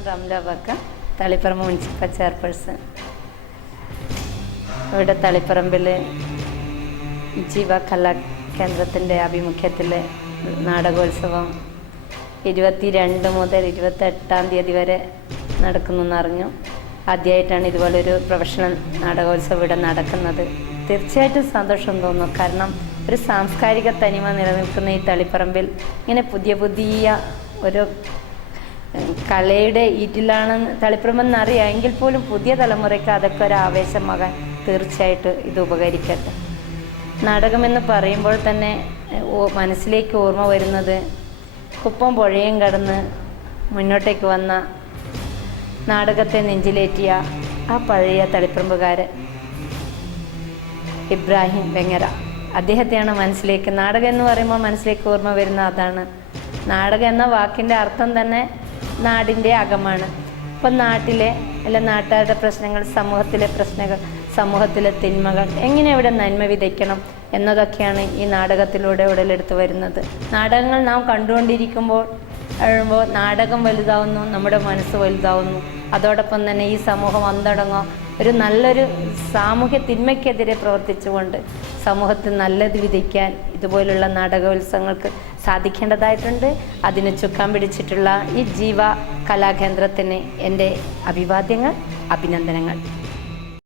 ഞാൻ റംല ബക്ക, Taliparamba municipal chairperson. ഇവിടെ തളിപ്പറമ്പിൽ ജീവ കലാകേന്ദ്രത്തിൻ്റെ ആഭിമുഖ്യത്തിൽ നാടകോത്സവം 22 മുതൽ 28 വരെ നടക്കുന്നെന്നറിഞ്ഞു. ആദ്യമായിട്ടാണ് ഇതുപോലൊരു പ്രൊഫഷണൽ നാടകോത്സവം ഇവിടെ നടക്കുന്നത്. തീർച്ചയായിട്ടും സന്തോഷം തോന്നുന്നു. കാരണം ഒരു സാംസ്കാരിക തനിമ നിലനിൽക്കുന്ന ഈ തളിപ്പറമ്പിൽ ഇങ്ങനെ പുതിയ ഒരു കലയുടെ ഈറ്റിലാണെന്ന് തളിപ്പറമ്പെന്നറിയാം. എങ്കിൽ പോലും പുതിയ തലമുറയ്ക്ക് അതൊക്കെ ഒരു ആവേശമാകാൻ തീർച്ചയായിട്ടും ഇത് ഉപകരിക്കട്ടെ. നാടകമെന്ന് പറയുമ്പോൾ തന്നെ മനസ്സിലേക്ക് ഓർമ്മ വരുന്നത് കുപ്പം പുഴയും കടന്ന് മുന്നോട്ടേക്ക് വന്ന നാടകത്തെ നെഞ്ചിലേറ്റിയ ആ പഴയ തളിപ്പറമ്പുകാരൻ ഇബ്രാഹിം വെങ്ങര. അദ്ദേഹത്തെയാണ് മനസ്സിലേക്ക്, നാടകം എന്ന് പറയുമ്പോൾ മനസ്സിലേക്ക് ഓർമ്മ വരുന്ന അതാണ്. നാടകം എന്ന വാക്കിൻ്റെ അർത്ഥം തന്നെ നാടിൻ്റെ അകമാണ്. ഇപ്പം നാട്ടിലെ നാട്ടുകാരുടെ പ്രശ്നങ്ങൾ, സമൂഹത്തിലെ പ്രശ്നങ്ങൾ, സമൂഹത്തിലെ തിന്മകൾ എങ്ങനെ ഇവിടെ നന്മ വിതയ്ക്കണം എന്നതൊക്കെയാണ് ഈ നാടകത്തിലൂടെ ഉടലെടുത്ത് വരുന്നത്. നാടകങ്ങൾ നാം കണ്ടുകൊണ്ടിരിക്കുമ്പോൾ നാടകം വലുതാവുന്നു, നമ്മുടെ മനസ്സ് വലുതാവുന്നു. അതോടൊപ്പം തന്നെ ഈ സമൂഹം ഒന്നടങ്ങോ ഒരു നല്ലൊരു സാമൂഹ്യ തിന്മയ്ക്കെതിരെ പ്രവർത്തിച്ചുകൊണ്ട് സമൂഹത്തിൽ നല്ലത് വിധിക്കാൻ ഇതുപോലുള്ള നാടകോത്സവങ്ങൾക്ക് സാധിക്കേണ്ടതായിട്ടുണ്ട്. അതിന് ചുക്കാൻ പിടിച്ചിട്ടുള്ള ഈ ജീവ കലാകേന്ദ്രത്തിന് എൻ്റെ അഭിവാദ്യങ്ങൾ, അഭിനന്ദനങ്ങൾ.